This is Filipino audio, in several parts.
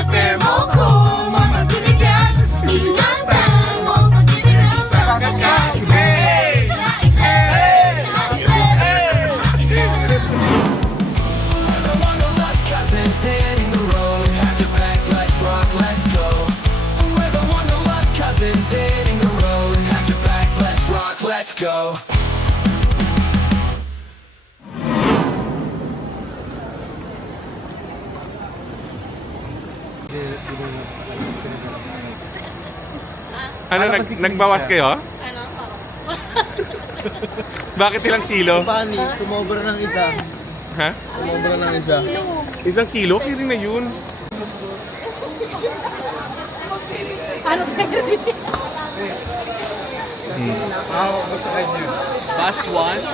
FM mo mapagbibigan. Ingatan mo pag-ibig sa kakaibig. Hey! Hey! Cousins hitting the road. Pack your bags, let's rock, let's go. We're the wanderlust cousins hitting the road. Pack your bags, let's rock, let's go. Ano, nagbawas kayo? Ano? Bakit ilang kilo? Pani, tumobra ng isa. Ha? Tumobra ng isa. Isang kilo? Kiling na yun. Ano Ako ko sa kanya. Bus 1.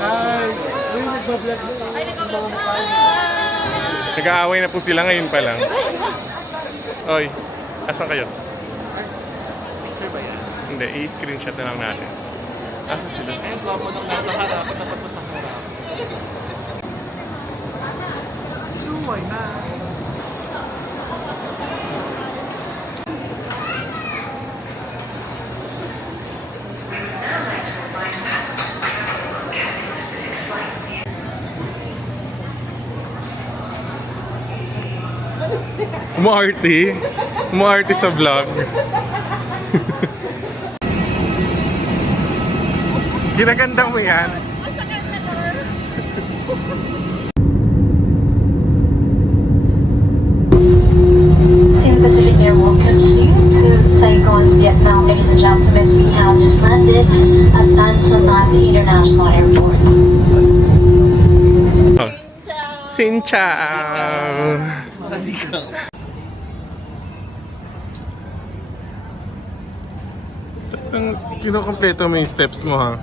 Ay, uy, nagbablog mo. Nag-aaway na po sila ngayon pa lang. Oy, asan kayo? Picture ba yan? Hindi, i-screenshot na lang natin. Asan sila? Ayun, gwapo nung nasa harap. Dapat mo sa harap. Suway na. Umaarte. Umaarte sa vlog. Ginaganda mo yan. Cebu Pacific Air welcomes you to Saigon, Vietnam. Ladies and gentlemen, we have just landed at Tan Son Nhat International Airport. Oh. Xin chào. Ang kinukompleto mo yung steps mo, ha?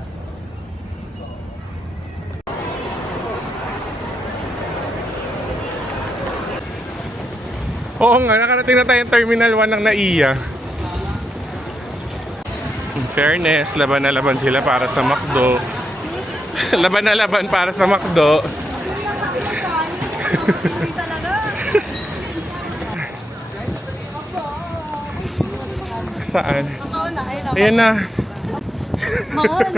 Oo nga, nakarating na tayong Terminal 1 ng NAIA. In fairness, laban na laban sila para sa McDo. Laban na laban para sa McDo. Saan? Ayan na. Mahal.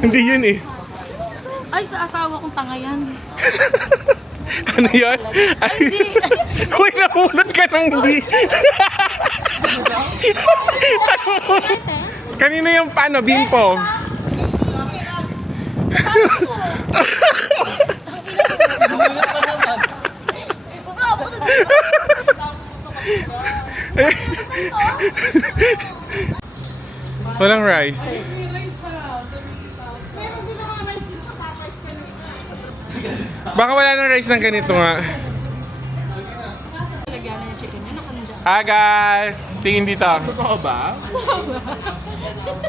Hindi yun eh. Ay, sa asawa kong tanga yan. Ano yun? Ay, uy, nahulot ka ng hindi. Kanino yung paano? Bimpo? Walang rice. Baka wala ng rice ng ganito nga. Ah guys, tingin dito. Totoo ba?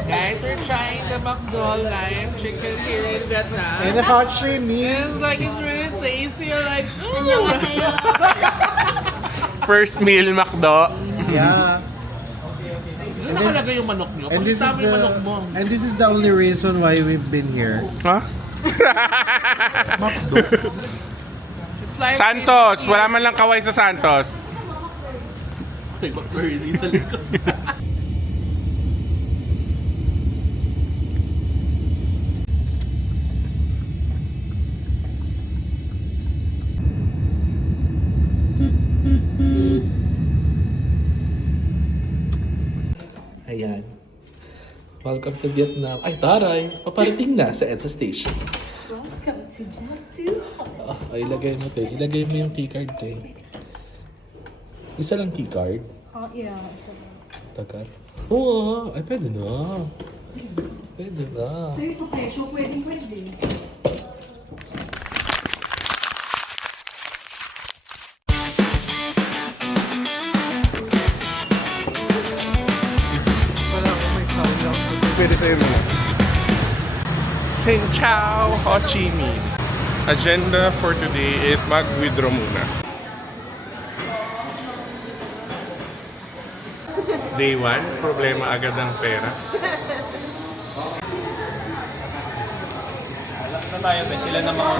Guys, we're trying the McDo lime chicken here in Vietnam. And the hot shrimp meal. And like it's really tasty. Like, First meal McDo. Yeah. ano nakalagay yung manok nyo? And this is Pag-tama yung manok mo. the and this is the only reason why we've been here. Ha? It's like Santos, wala man lang kaway sa Santos. Ay, McBurnie sa likod. Ayan. Welcome to Vietnam. Ay, taray! Paparating na sa EDSA Station. Welcome to Jet 2. Ay, ilagay mo, te. Ilagay mo yung keycard, te. Isa lang keycard. Oh, yeah. Tagal. Oo, ay pwede na. Pwede na. Pero sa presyo, pwede. Wala ko may sound lang. Pwede sa'yo mo. Xin chào, Ho Chi Minh. Agenda for today is mag-withdraw muna. Day 1, problema agad ang pera. Na tayo, may sila na mga...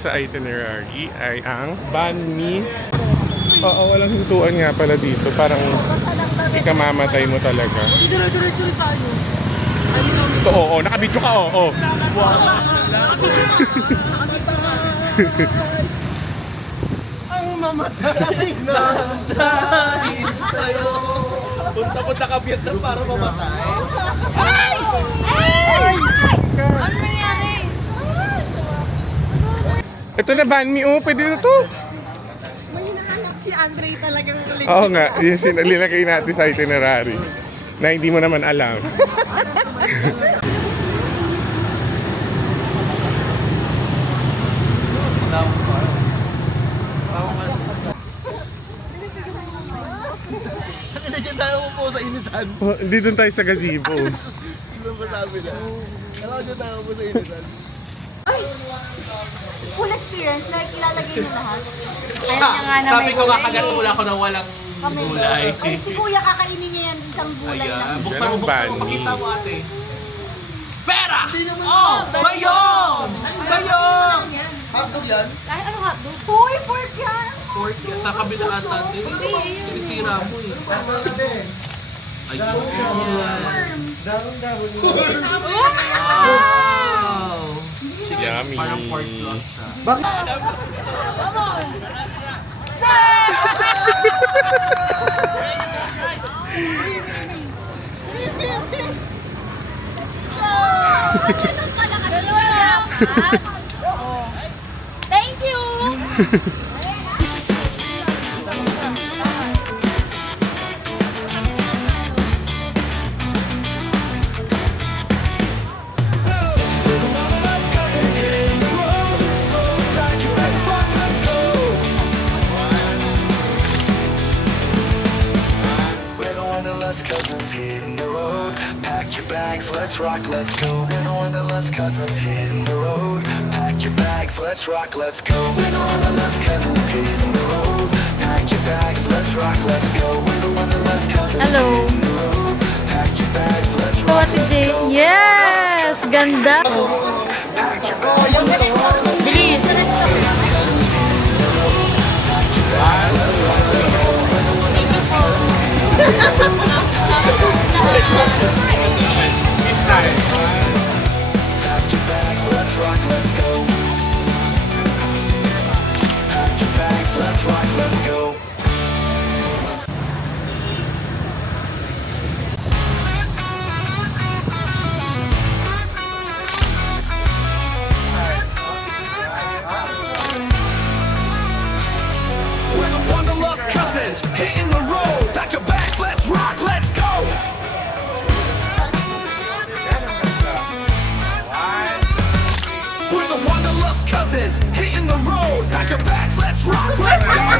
sa itinerary ay ang banh mi. Oo, walang hintuan nga pala dito. Parang ikamamatay mo talaga. Dire-diretso rin tayo. Ito, oo. Nakabidyo ka, oo. Ang mamatay na dahil sa'yo. Punta-punta ka Vietnam para mamatay. Ano nangyari? Ito na banh mi, oh. Pwede na to. May hinahanap si Andre talagang ulit. Oo nga, yung sinalilagay natin sa itinerary na hindi mo naman alam. Ano dyan tayo po sa initan? Oh, dito tayo sa gazebo. Ano ba sabi na? Ano dyan tayo po sa initan? Full experience, like ilalagay niyo lahat. Ayaw niya nga na may gulay. Wala ko na walang Kami. gulay. Ay, si Kuya kakainin niya yan isang gulay na. Buksan Yan mo, ang buksan banh mo, mi. pakita mo ate. Pera! Oh! Bayon! Bayon! Hotdog yan? Kahit anong hotdog. Uy, pork yan! Pork yan. Sa kabila ata. Sinisira mo eh. Ayun. Wow! Yummy. Parang pork loss siya. Thank you! We're the Wanderlust cousins hitting the road. Pack your bags, let's rock, let's go. We're the Wanderlust cousins hitting the road. Pack your bags, let's rock, let's go. We're the Wanderlust cousins hitting the road. Pack your bags, let's rock, let's go. We're the Wanderlust cousins Hello. hitting the road. Pack your bags, let's So rock, what is it? Yes! Ganda! Bilis! pack your bags, let's rock, let's go. Pack your bags, let's rock, let's go. We're the Wanderlust cousins, hitting the road. Pack your bags, let's rock, let's go. We're the Wanderlust cousins, hitting the road. Pack your bags, let's rock, let's go.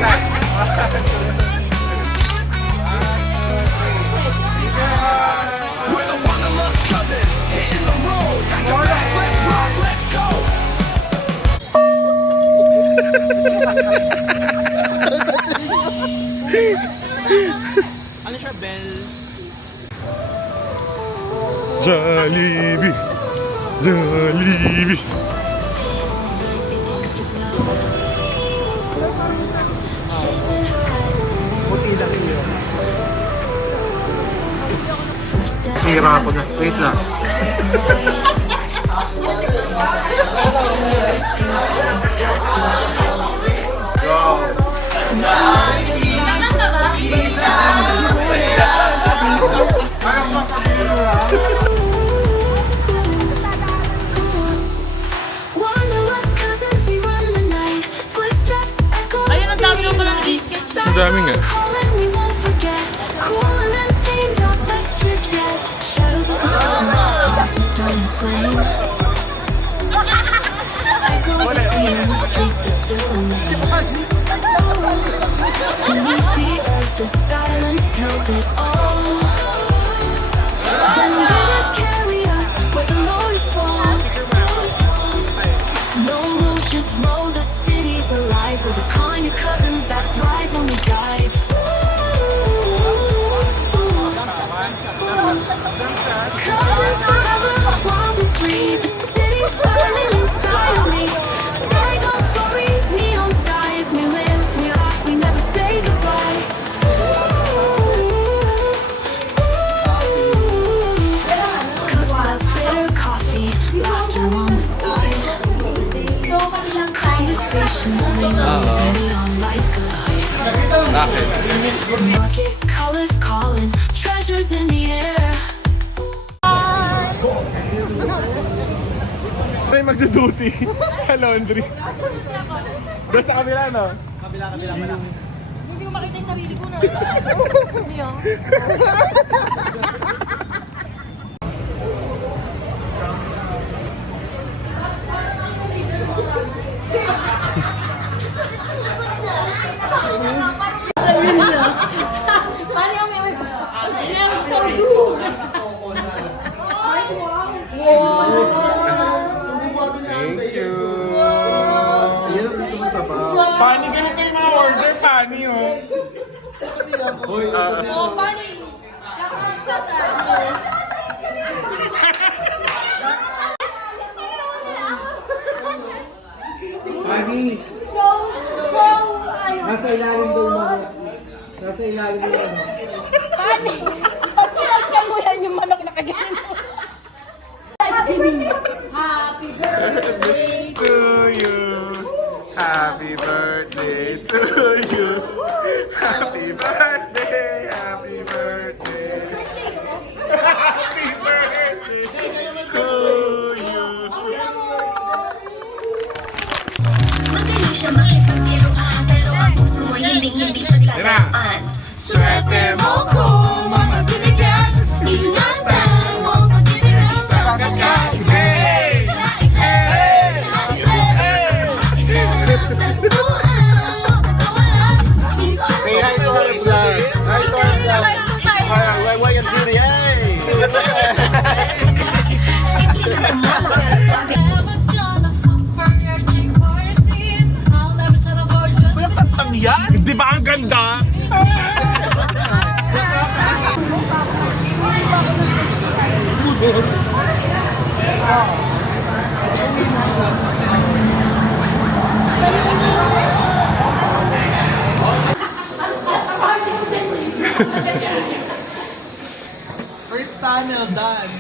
We're the Wanderlust cousins, hitting the road. Pack your bags, let's rock, let's go. Ano siya, Bell? Jollibee! Jollibee! Puti lang yun. Sira ako na. Wait lang. Wanderlust cousins, we run the night. Footsteps echo. Ayun, ang dami lang pala nag-skits. Ang dami nga. Calling, we won't forget. Cool and untamed, don't let you get. Shadows of the sun, heart to stone flame. Echoes of fear in the streets that still remain. Beneath the earth, the silence tells it all. The rivers carry us where the noise falls. No rules, just roll. The city's alive with the kind of cousins that thrive when we dive. Cousins forever, wild and free. The city's burning inside of me. Saigon's Akin. Market colors calling, treasures in the air. Ay, magduduty sa laundry. Doon sa kabila, no? Hindi ko makita yung sarili ko na. Hindi ah. Paano yung may I'm so good. Thank you. Yan ang gusto mo sa bahay. Pani, ganito yung mga order, Pani, oh. Hoy, Oh, paano yung Pani, ano? nasa ilalim daw yung mga... Nasa ilalim yung ano. Paano? Pag tinagkan mo yan yung manok na kagayan mo. Happy birthday To you. Happy birthday to you. Happy birthday, happy birthday. Happy birthday to you. Madali siya makipagbiruan, pero ang puso mo hindi paglalaan. Swerte mo kung mga binigyan, ingatan mo pag-ibig sa kakaiba. Say hi to our vlog. Hi to our vlog. Why and Judy, hey! Ang yan? Di ba ang ganda? First tunnel done.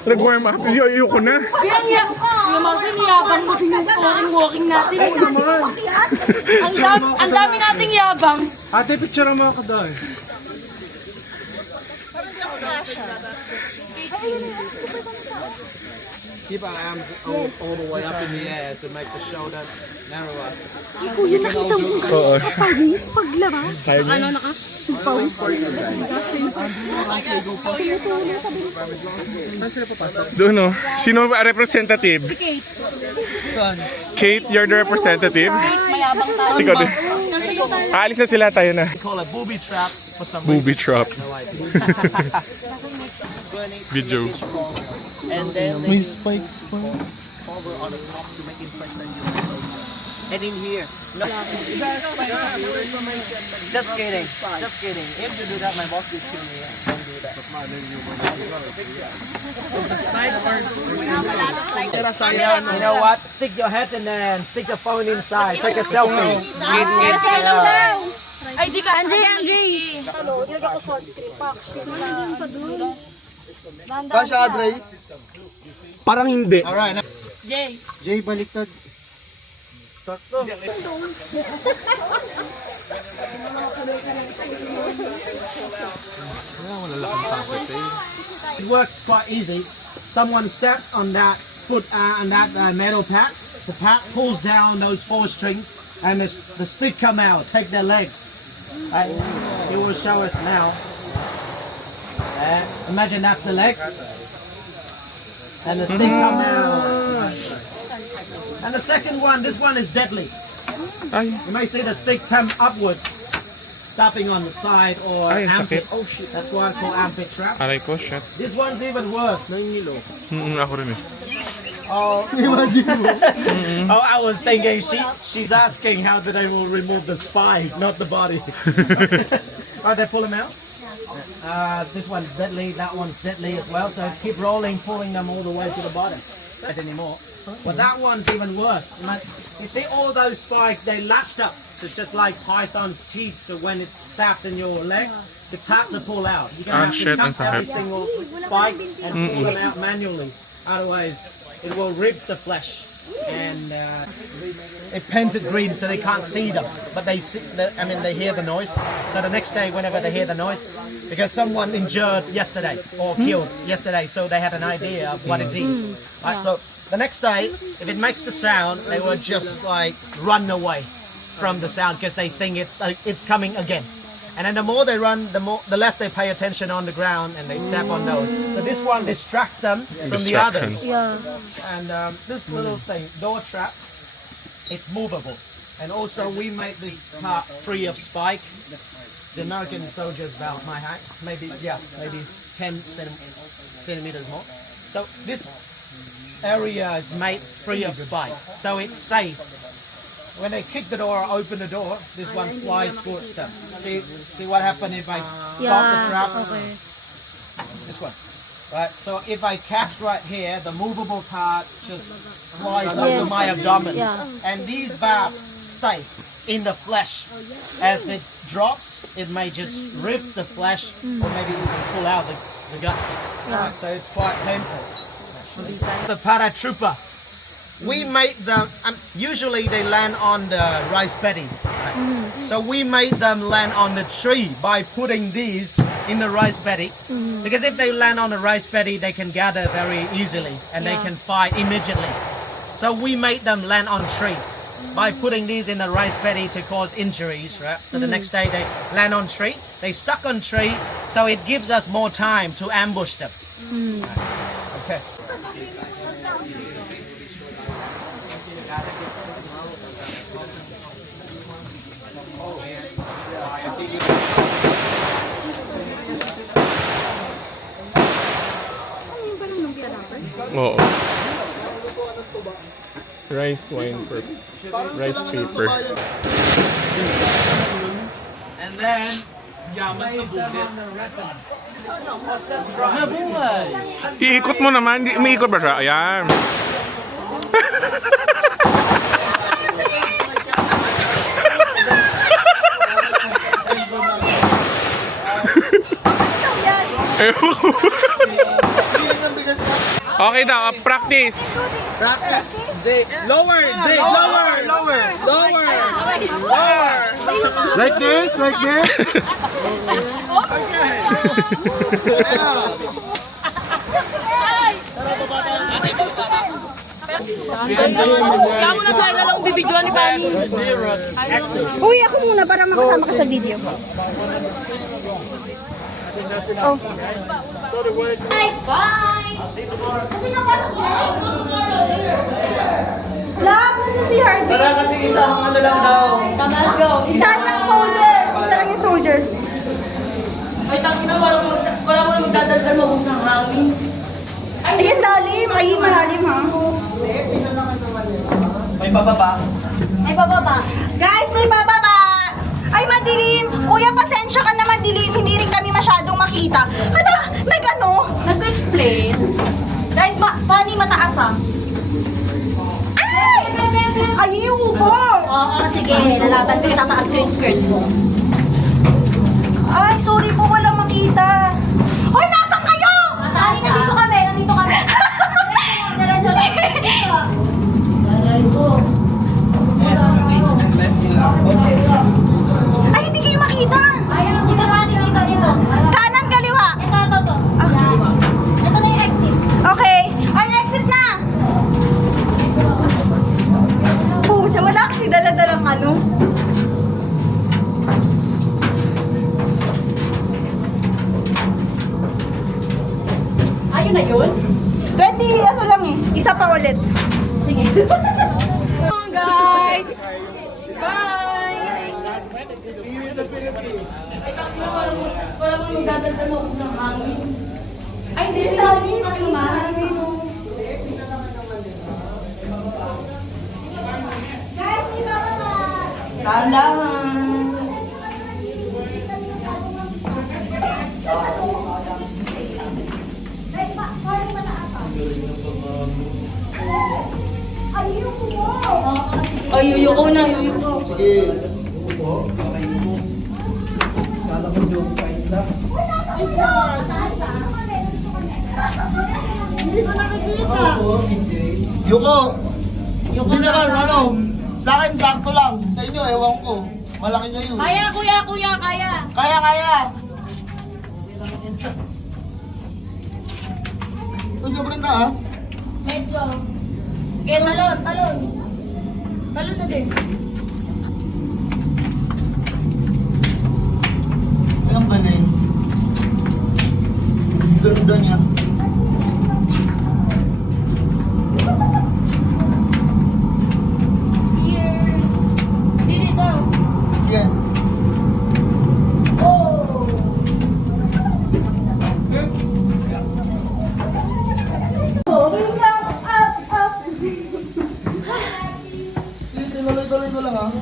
Nag-warm up. Ayoko na. Yung mga siniyabang mo din yung walking natin. Ang dami nating yabang. Ate, picture ang mga kaday. Keep our arms all the way up in the air to make the shoulder narrower. Kuya, nakita mo. Oo. Pawis, paglaba. Kaya niya? Ano naka? Pawis. Doon, no? Sino ba representative? Kate, you're the representative? Mayabang tayo. Ikaw din. Aalis na sila, tayo na. We call it booby trap for some Booby trap. No idea. Video. And then May spikes pa. cover on the top to make impress on you. And in here. No. Just kidding. Just kidding. If you do that, my boss will kill me. Don't do that. You know what? Stick your head and then stick your phone inside. Take a selfie. Ay, di ka. Andre. Kasha, Adre. Parang hindi. Alright. Jay. Jay, baliktad. Sakto. It works quite easy. Someone steps on that foot and that metal patch. The patch pulls down those 4 strings, and the stick come out. Take their legs. He will show us now. Imagine that's the leg, and the stick come out. And the second one, this one is deadly. Ay, You may see the stick come upwards, stopping on the side or Ay, armpit. sakit. Oh shit, that's why I call armpit trap. aray ko, shit. This one's even worse. Ako rin eh. Oh, I was thinking she's asking how do they will remove the spine, not the body. Oh, they pull them out. This one's deadly, that one's deadly as well. So keep rolling, pulling them all the way to the bottom. Not anymore. But that one's even worse. You see all those spikes, they latched up. So it's just like python's teeth. So when it's stabbed in your leg, it's hard to pull out. You're gonna have to shit, cut ang every sakit. single spike and pull them out manually. Otherwise, it will rip the flesh. and it painted green so they can't see them, but they see. They hear the noise. So the next day, whenever they hear the noise, because someone injured yesterday or killed yesterday, so they had an idea of what it is. Right, so the next day, if it makes the sound, they will just like run away from the sound because they think it's coming again. And then the more they run, the less they pay attention on the ground and they step on those. So this one distracts them from the others. Yeah. And this little thing, door trap, it's movable. And also we made this part free of spike. The American soldiers about my height, maybe 10 centimeters more. So this area is made free of spike, so it's safe. When they kick the door or open the door, this one flies towards them. See what happens if I stop the trap? Okay. This one. Right, so if I catch right here, the movable part just flies over my abdomen. Yeah. And these barbs stay in the flesh. As it drops, it may just rip the flesh or maybe even pull out the guts. Right, so it's quite painful. The paratrooper. We made them, usually they land on the rice paddies. Right? So we made them land on the tree by putting these in the rice paddy. Because if they land on the rice paddy, they can gather very easily and they can fight immediately. So we made them land on tree by putting these in the rice paddy to cause injuries. Right? So the next day they land on tree, they stuck on tree, so it gives us more time to ambush them. Right. Okay. Oo. Rice wine rice paper. And then, yaman sa bukid. Iikot mo naman. Umiikot ba siya? Ayan. Okay daw, practice. Practice. Lower. Like this, like this. Kaya mo na tayo na lang bibidyoan ni Bani. Uy, ako muna para makasama ka sa video. Oh. Bye! Love, nasa si Harvey. Para kasi isang ano lang daw. Come, let's go. Isa lang soldier. Isa lang yung soldier. Ay, tangina, wala mo na magdadaldal mo ng hangin. Ayan, lalim. Ayun, malalim ha. May bababa. Ay, bababa. Guys, may bababa. Ay, madilim. Kuya, pasensya ka na madilim. Hindi rin kami masyadong makita. Hala, may gano. Nag-explain. Guys, Bani mataas ah. Ay! Ay, ubo. Oo, sige. Lalaban ko, itataas ko yung skirt ko. Ay, sorry po, walang makita. Hoy, nasan kayo? Bani, nandito kami. Diretso lang. Ay, hindi kayo makita. Ayun, dito Bani, dito. Kanan, kaliwa. Ito. Ito na yung exit. Okay. Ay, exit na. Pucha, wala kasi dala-dalang ano. Ayun na yun? 20, ano lang eh. Isa pa ulit. Sige. Come on, guys. Bye. Ay, tangina, wala mo magdadaldal mo ng hangin. Ay, hindi rin ako naman. Guys, may bababa. Dahan-dahan. Ay, yuyuko na, yuyuko. Yuko! Yung Hindi naman, sa akin sakto lang. Sa inyo, ewan ko. Malaki na yun. Kaya, kuya, kaya. Kaya! Uy, sobrang taas. Medyo. Okay, talon. Talon na din. Ay, ang galing. Ganda niya. Here. Dito. Yan. Oh. Tuloy ko lang ah.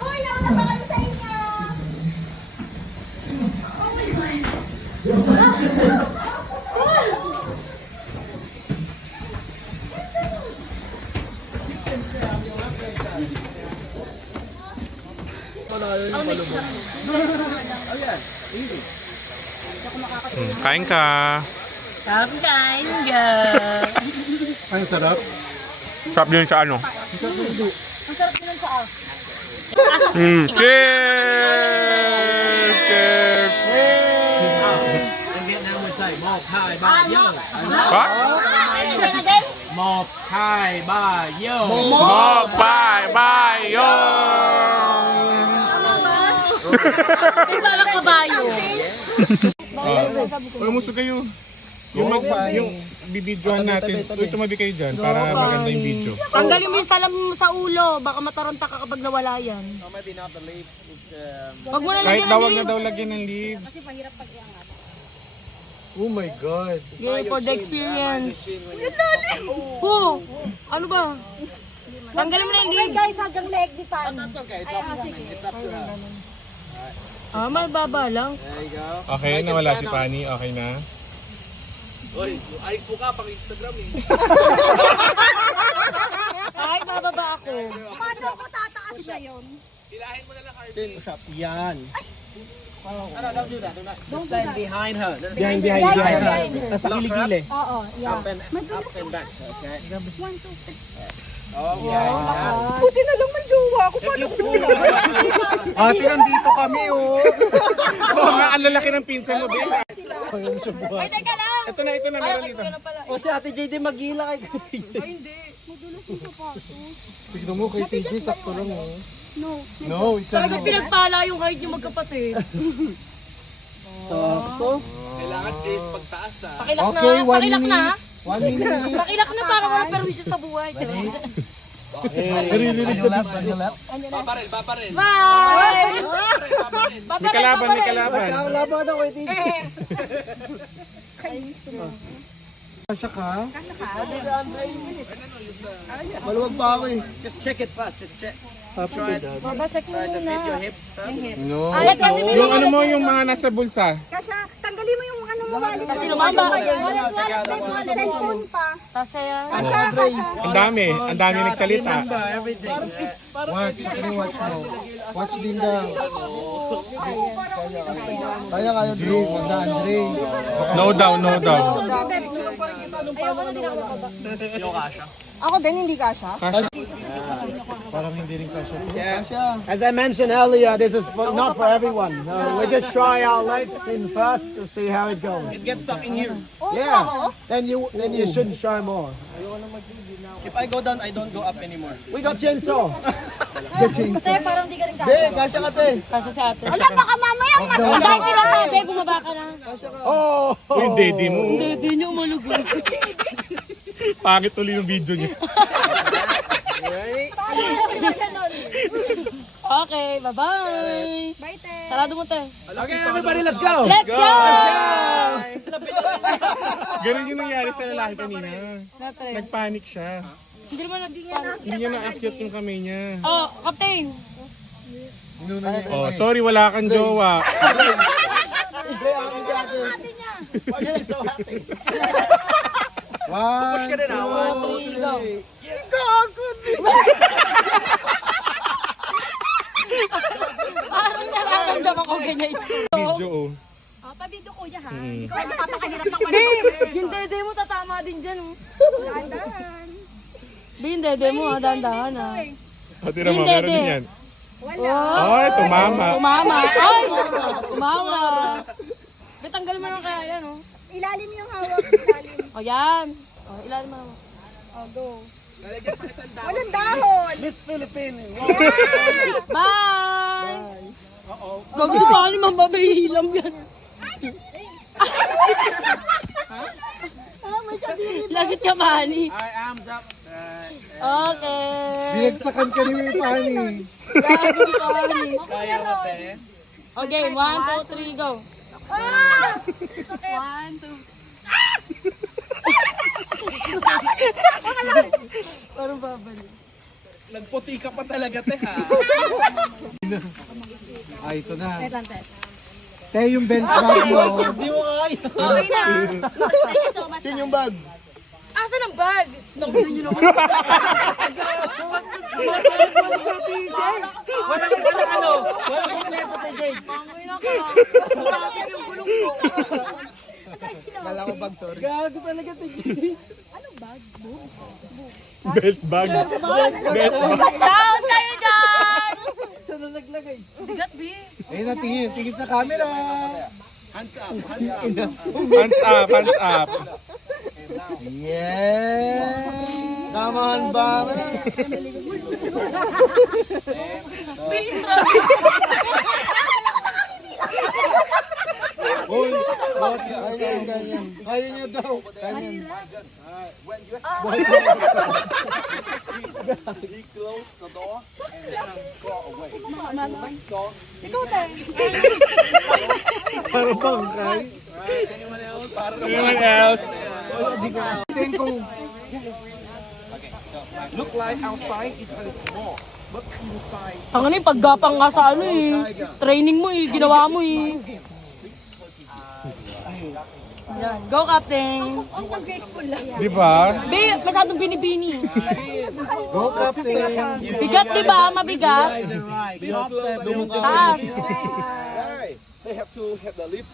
Uy, nauna pa kami sa inyo! Kain ka. Sabi kain Ay, sarap. Sarap din sa ano? Cheers! Cheers! In Vietnam we say Mo Thai Ba Yo. What? Mo Thai Ba Yo. Mo, bye, bye, yo! Parang kabayo. Kumusta kayo? Yung bibidyohan natin. Uy, tumabi kayo dyan para maganda yung video. Tanggalin mo yung salam mo sa ulo. Baka mataronta ka kapag nawala yan. Wag mo na Kahit lagyan dawag ng na leaves. daw lagyan ng leaves. Oh my God. Yeah, for the experience. Oh, ano ba? Tanggalin mo na yung leaves. Guys, hanggang leg di pa. Ah, mababa lang. Okay, nawala si Pani. Okay na. Ay, bababa ako. Paano ako tataas na yun? Yan. Stand behind her. Behind her. Nasa kilikili. Oo, yeah. Up and back. Okay. Buti na lang may jowa ako. Paano ko Ate, nandito kami oh. Oo nga, ang lalaki ng pinsan mo, babe. Ay, teka lang. Ito na, meron dito. O si Ate JD magila kay Tignan mo kay TJ, sakto lang oh. No, it's a Talagang pinagpala yung height yung magkapatid. Sakto. Pakilak na, Okay, 1 pakilak na. minute. 1 minute. Pakilak na para wala perwisyo sa buhay. Naririnig sa lap. Bye! May kalaban, may kalaban. Laban ako kay TJ. Kasya ka? Maluwag pa ako eh. Just check it first. Just check. Baba, check mo muna. No. Ay, kasi may Yung ano mo, yung mga nasa bulsa. Kasha, tanggalin mo yung ano mo, wallet. Kasi lumaba. Cellphone pa. Kasi yan. Kasha. Ang dami nagsalita. Everything. Watch, ano watch mo? Watch din daw. Kaya Drew. Wanda, Andre. No daw, no daw. Ayoko na din ako makaba. Ako din, hindi kasha. Parang hindi rin kasya. As I mentioned earlier, this is not for everyone. We just try our lights in first to see how it goes. It gets stuck in here. Yeah. Then you shouldn't try more. If I go down, I don't go up anymore. We got chainsaw. Kasi parang di ka rin Hindi, kasha. kasya ka te. Kasi si ate. Alam, baka mamaya Ang dahil sila ate, bumaba ka na. Oh. Uy, daddy mo. Hindi niyo umalugod. Pangit ulit yung video niya. Okay, bye-bye. Bye, te. Sarado mo, te. Okay, everybody, let's go. Let's go! Ganun yung nangyari sa lalaki kanina. Natre. Nagpanic siya. Hindi naman Hindi niya na-akyat yung kamay niya. Oh, Captain. Oh, sorry, wala kang jowa. One, Three, go. Parang nararamdaman ko ganyan ito. Video, oh. Pabidyo kuya ha. Ikaw ang papakain Yung dede mo tatama din dyan, oh. Dahan-dahan. Yung dede mo, dahan-dahan, ah. Pati naman, meron din yan. Oh, Ay, tumama. tumama. Ay! Tumawa. Betanggal mo lang kaya yan, oh. Ilalim yung hawak, ilalim. O, yan. O, ilalim mo naman. Oh, go. Walang dahon. Miss Philippine. Bye! Gag di ba ni mambabahilam yan? Lagit ka, Manny. I arms up. Okay. Binagsakan ka ni Pani. Lagit ka, Manny. Kaya mo, te. Okay, 1, 2, 3, go. 1, 2. Parang babalik. Nagputi ka pa talaga, te, ha? Ay, ito na. Tayo yung bench bag mo. Di mo kaya. Okay na. Thank you so much. Yan yung bag. Asan ang bag? Nakunin niyo naman. Walang ano? Walang kompleto, te, Jade. Mangoy na ka. Butasik yung gulong ko. Kala ko bag, sorry. Gago talaga, te, Jade. Belt bag. Down kayo dyan! Saan na naglagay? Bigat, B. Ayun na, tingin. Tingin sa camera. Hands up, hands up. Hands up, hands up. Yeah! Come on, Baras. B, strong. Uy, kaya yung ganyan. Kaya niya daw. Kaya niya. Para bangkay. Anyone else? Look like outside is very small. But inside, Ang ano yung paggapang ka sa ano eh. Training mo eh, ginawa mo eh. Yan. Go, Captain. Di ba? B, masyadong binibini. Go, Captain. Bigat, di ba? Mabigat. right. Be observant. Taas. They have to have the lift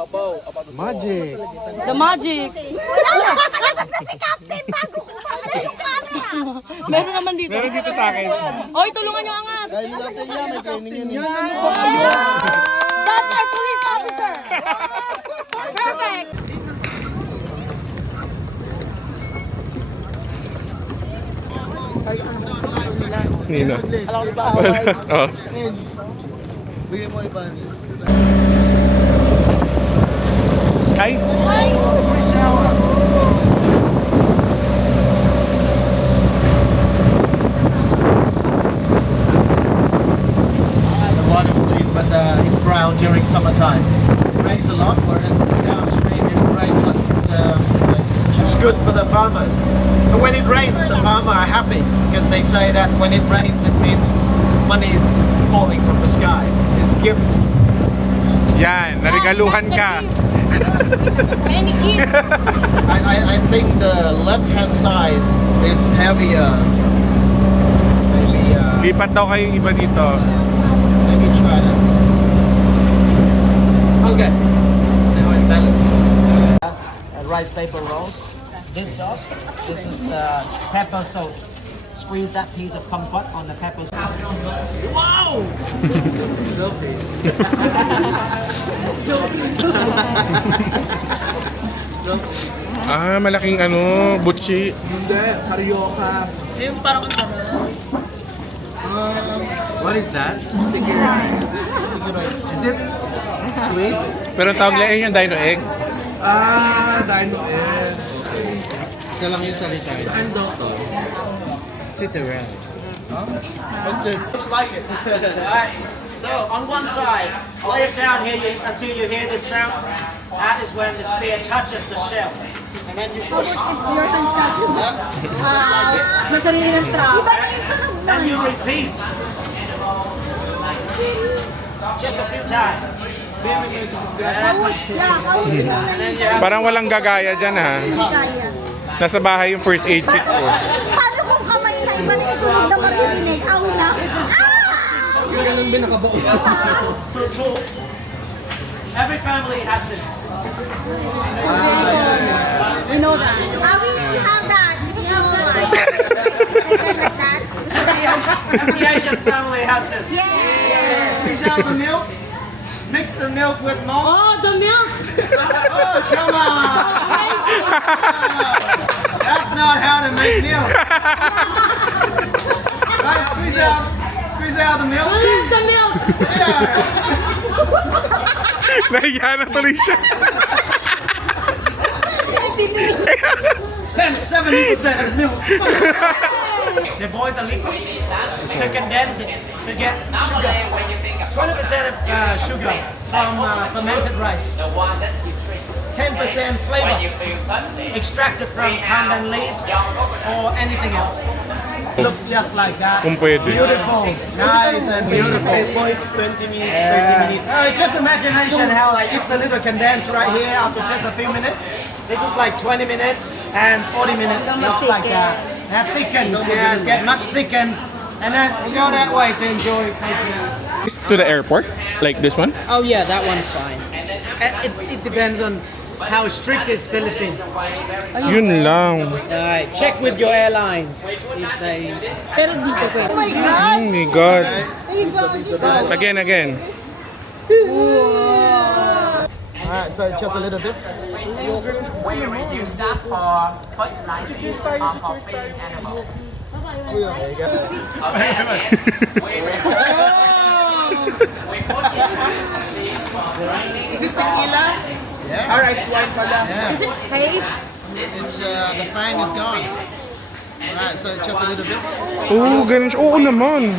above the Magic. The magic. Wala, nakalabas na si Captain bago kumalas yung camera. Meron naman dito. Meron dito sa akin. Oy, tulungan nyo angat. Kaya natin yan. May training yan. That's our police officer. Perfect. Nino. Alam ko ba? Oh. Bigyan mo iba. Ay! The water's clean, but it's brown during summertime. It rains a lot, or downstream it rains up. It's good for the farmers. So when it rains, the farmer are happy because they say that when it rains, it means money is falling from the sky. It's gifts. Yan, narigaluhan ka. Many kids. I think the left-hand side is heavier. So maybe Lipat daw kayong iba dito. maybe try that. Okay. Now it's balanced. Rice paper rolls. This sauce. This is the pepper sauce. Squeeze that piece of comfort on the pepper sauce. Wow! Ah, malaking ano, butchi. Hindi, carioca. Yung parang ang What is that? Is it sweet? Pero ang tawag lang yung dino egg. Ah, dino egg. Isa lang yung salita. I'm doctor. Sit around. Looks like it. Alright. So on one side, lay it down here until you hear this sound. That is when the spear touches the shell. And then you push. Your hands touches it. masarili ng trap. Then you repeat. Just a few times. Hawak lang, hawak lang na And then you have Parang walang gagaya dyan ha. kaya. Nasa bahay yung first aid kit ko. Paano kung kamay na iba na yung tunog na maririnig? Ang una. Ganun ba nakabaon? tool. Every family has this. You know that. We have that. Small one. Like that. Every Asian family has this. Yes. Squeeze out the milk. Mix the milk with malt. Oh, the milk! Oh, come on! That's not how to make milk. Right, squeeze out the milk. The milk! Nahiya na tuloy siya. Then 70% of milk. They boil the liquid to condense it to get sugar. 20% of sugar from fermented rice. 10% flavor extracted from pandan leaves or anything else. Looks just like that. Kung pwede. Beautiful, nice and beautiful. 20 minutes, 30 minutes. Just imagination how like it's a little condensed right here after just a few minutes. This is like 20 minutes and 40 minutes. Looks like that. That thickens, yes, get much thickens. And then we go that way to enjoy coconut. To the airport? Like this one? Oh yeah, that one's fine. It depends on how strict is Philippines. Yun lang. Alright, check with your airlines if they. Pero dito ko. Oh my God. Oh my God. There you go. Again. Alright, so just a little bit. Is it tequila? Yeah. Alright, wine pala. Is it safe? It's the fang is gone. Alright, so just a little bit. Oo, ganun siya. Oo naman.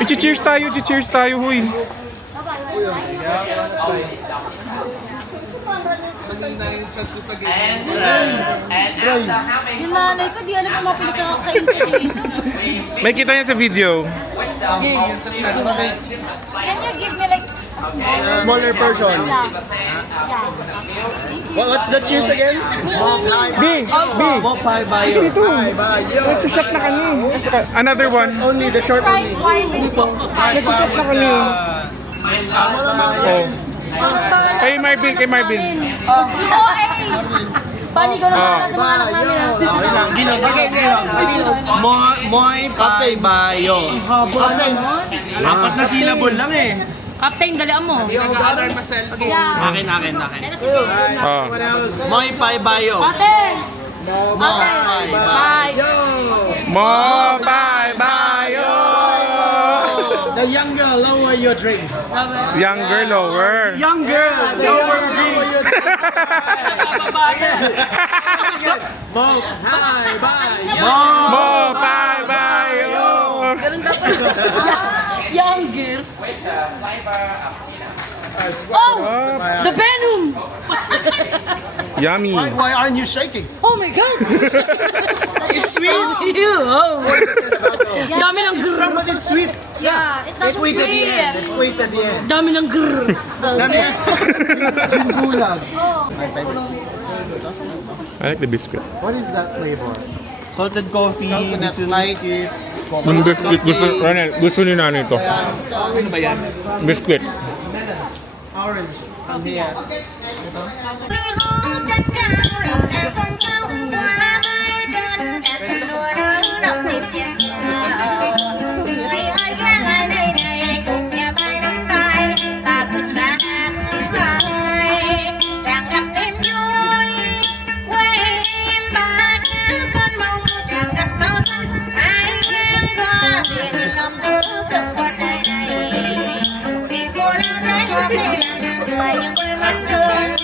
I-cheers tayo, huy. Yung nanay ko, di alam kung mapilit ako sa internet. May kita niya sa video. Can you give me like a Smaller version. Yeah. What's the cheers again? Bopay bayo. Ito. Nagsushop na kami. Another one. Only the short Price wine with Nagsushop na kami. Oh. Kay Marvin. Oh, hey! Pani ko na sa mga anak namin. Moy patay bayo. Captain, Apat na syllable lang eh. Captain, dalian mo. Okay, yeah. Akin. Pero sige. Ah. Moy pay bayo. Ate! Bye! Mo bye. The younger, lower your drinks. Younger, lower. Younger, lower your drinks. Mo hi bayo. Mo bye. Ganun ka pa. Younger. Oh! The Venom! Yummy. Why aren't you shaking? Oh my God! It's sweet! Oh! Dami ng grrr! But it's sweet. Yeah, it's Sweet at the end. It's sweet at the end. Dami ng grrr! Gingulag. I like the biscuit. What is that flavor? Salted coffee, coconut light. Yung biscuit, gusto ni nanay ito. Ano ba yan? Biscuit. Orange. From here. Hãy subscribe cho kênh Ghiền Mì Gõ để không bỏ lỡ những video hấp dẫn.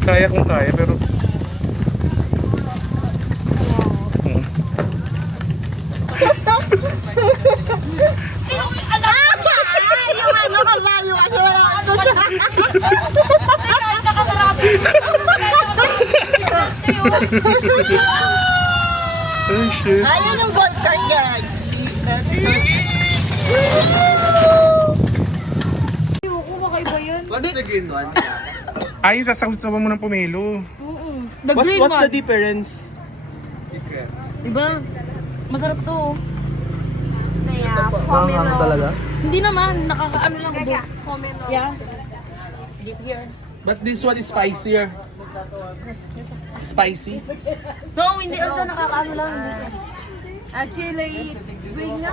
Kaya kung kaya, pero... Yung ano, kabayo kasi wala ano sa... Ay, shit. Ayun yung gold card, guys. What's the green one? Ay, sasawsawan mo ng pomelo. What's the difference? Diba? Masarap to. Kaya, pomelo. talaga? Hindi naman, nakakaano lang ko. Yeah. Deep here. But this one is spicier. Spicy? No, hindi. Also, nakakaano lang. Hindi. Chili green na.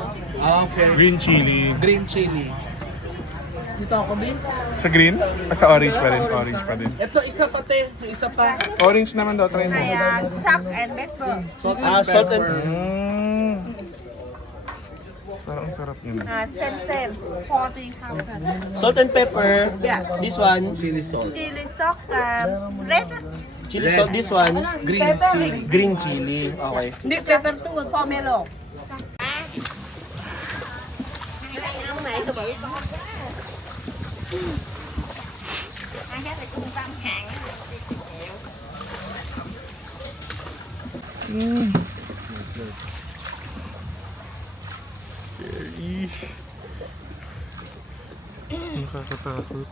Okay. Green chili. Green chili. Dito ako, Bin. Sa green? Sa orange pa rin. Orange pa din. Ito, isa pa te. Yung isa pa. Orange naman daw. Try mo. Kaya, salt and pepper. Salt and pepper. Parang ang sarap yun. Sem-sem. 40,000. Salt and pepper. Yeah. This one. Chili salt. Chili sauce, red. Chili salt. This one. Green chili. Green chili. Okay. Hindi, pepper to. Wag. Pomelo. Scary. Nakakatakot.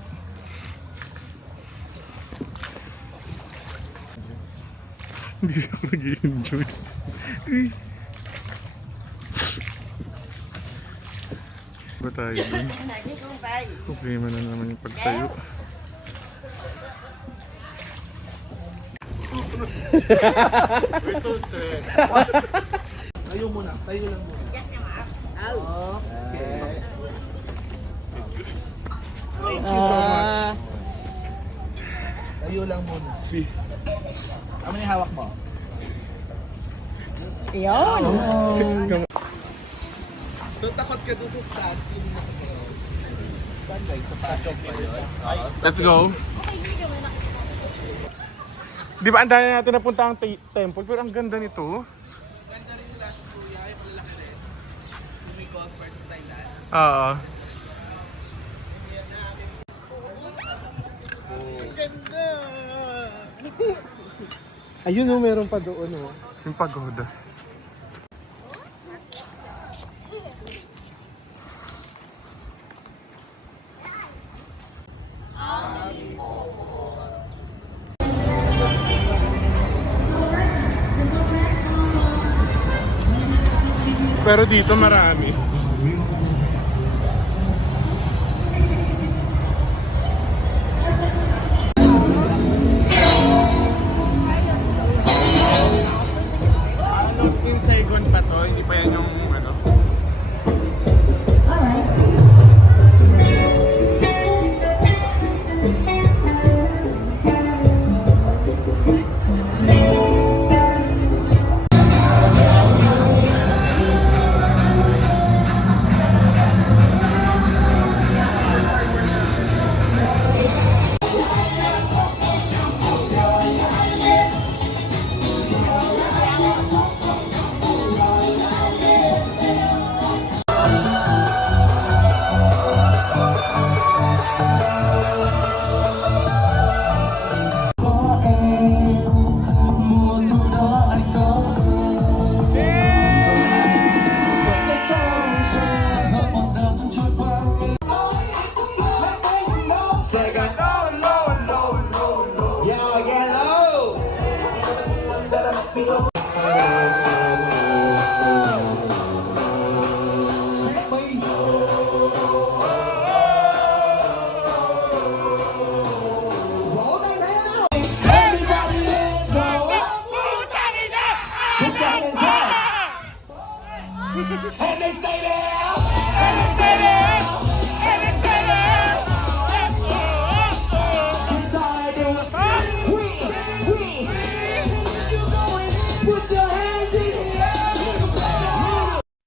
Hindi ako nag-i-enjoy. Ba tayo dun? Problema na naman yung pagtayo. We're so stressed. Tayo muna. Tayo lang muna. Okay. Thank you so much. Tayo lang muna. Ano yung hawak mo? So, takot ka doon sa stand. Stand like, sa pasok pa yun. Let's go. Di ba ang dami natin napunta ang temple, pero ang ganda nito. Ganda rin yung last kuya, yung malalaki rin. Yung may golf cart sa Thailand. Oo. Ganda! Ayun o, meron pa doon o. Yung pagoda. Pero dito marami. Lost in Saigon pa to, hindi pa yan yung ano.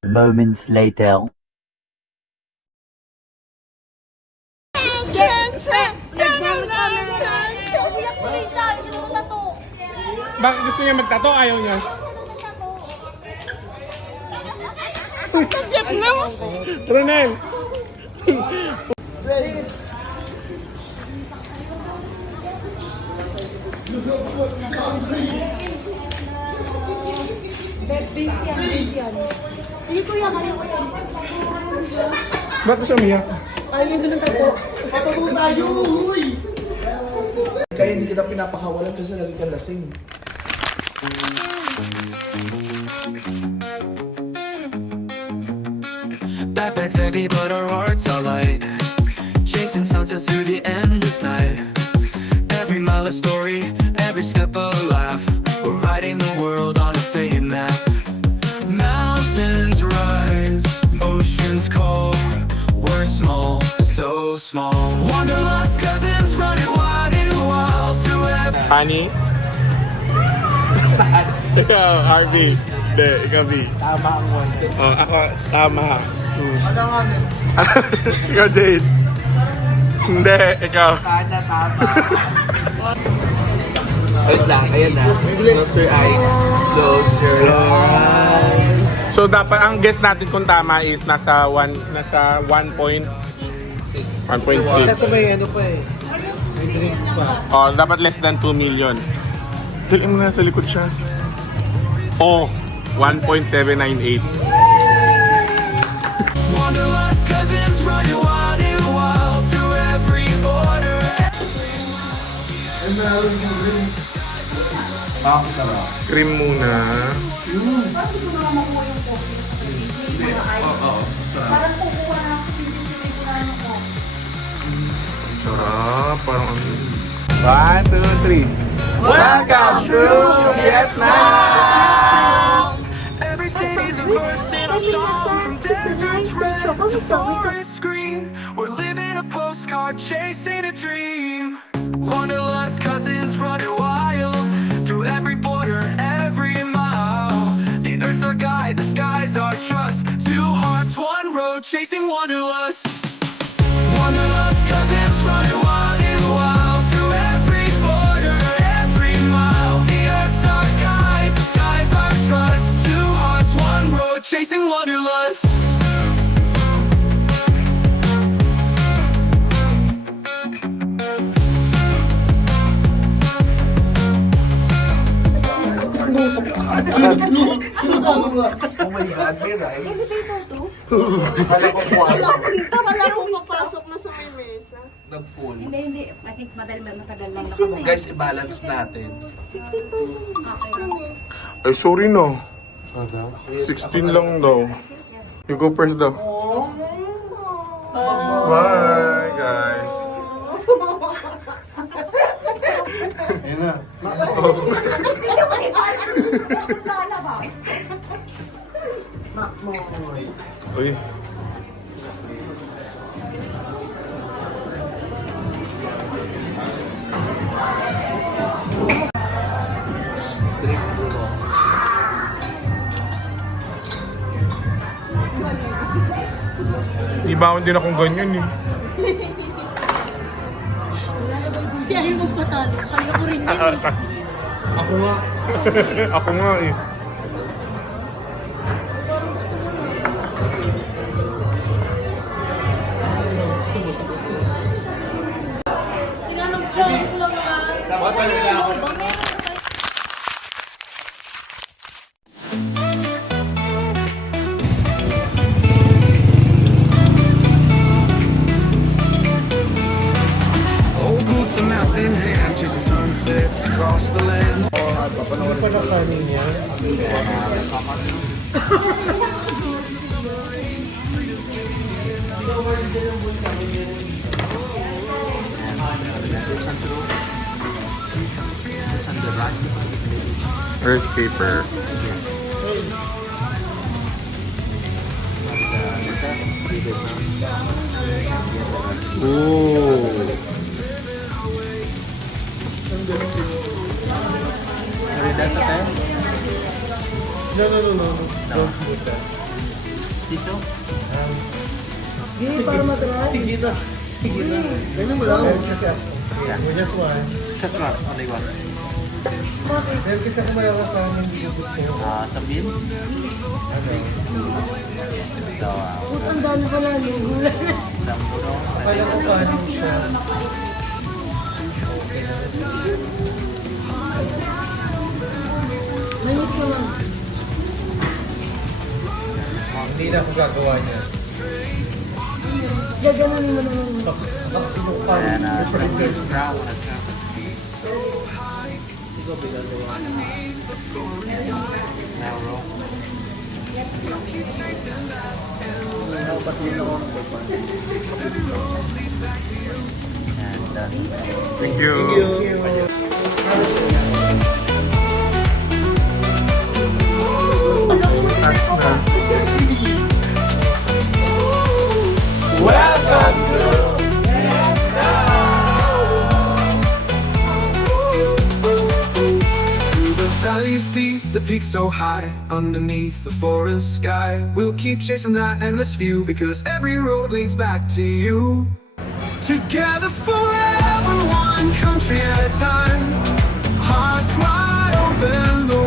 Moments later. Bakit gusto niya magtato? Ayaw niya. Ronel! Hindi ko yan, kaya ko yan. Bakit siya umiyak? Ayaw yun ng tato. Kaya hindi kita pinapakawalan kasi lagi kang lasing. Backpacks heavy, but our hearts are light. Chasing sunsets through the endless night. Every mile a story, every step a laugh. We're writing the world on a faded map. Mountains rise, oceans call. We're small, so small. Wanderlust cousins running wide and wild through every. Honey? Saan? Ikaw, RB. Hindi, ikaw B. Tama ang one. Oh, ako, tama. Ikaw, Jade. Hindi, ikaw. Sana tama. Ayun lang, ayan na. Close your eyes. Close your eyes. So dapat ang guess natin kung tama is nasa 1.6. Kasi may ano pa eh. May drinks pa. Oh, dapat less than 2 million. Tignan mo na sa likod siya. Oh, 1.798. Wanderlust cousins running wide and wild through every border. Cream muna. Sarap, parang ano. 1, 2, 3. Welcome to Vietnam! Every city's a verse in our song. From deserts red to forest green, we're living a postcard, chasing a dream. Wanderlust cousins running wild through every border, every mile. The earth's our guide, the sky's our trust. Two hearts, one road, chasing wanderlust. Wanderlust cousins running wild and wild through every border, every mile. The earth's our guide, the sky's our trust. Two hearts, one road, chasing wanderlust. Oh my God, may rice. Wala akong mapasok na sa may mesa. Nag-full. Hindi. I think matagal lang nakabay. Guys, i-balance natin. Ay, sorry no. 16 lang daw. You go first daw. Bye, guys. Ayun na. Uy. Ibaon din akong ganyan eh. Si ayaw magpatalo. Kaya ko rin yun. Ako nga. Ako nga eh. Sinanong ko lang naman. Old boots a map in hand, chasing sunsets across the land. Where's paper? Ooh. Sa bin? Ang dami pa na linggo. Manit ka lang. Hindi na ako gagawa niya. Gaganon mo naman. Thank you. Through the valleys deep, the peaks so high, underneath the forest sky, we'll keep chasing that endless view, because every road leads back to you. Together forever, one country at a time, hearts wide open, the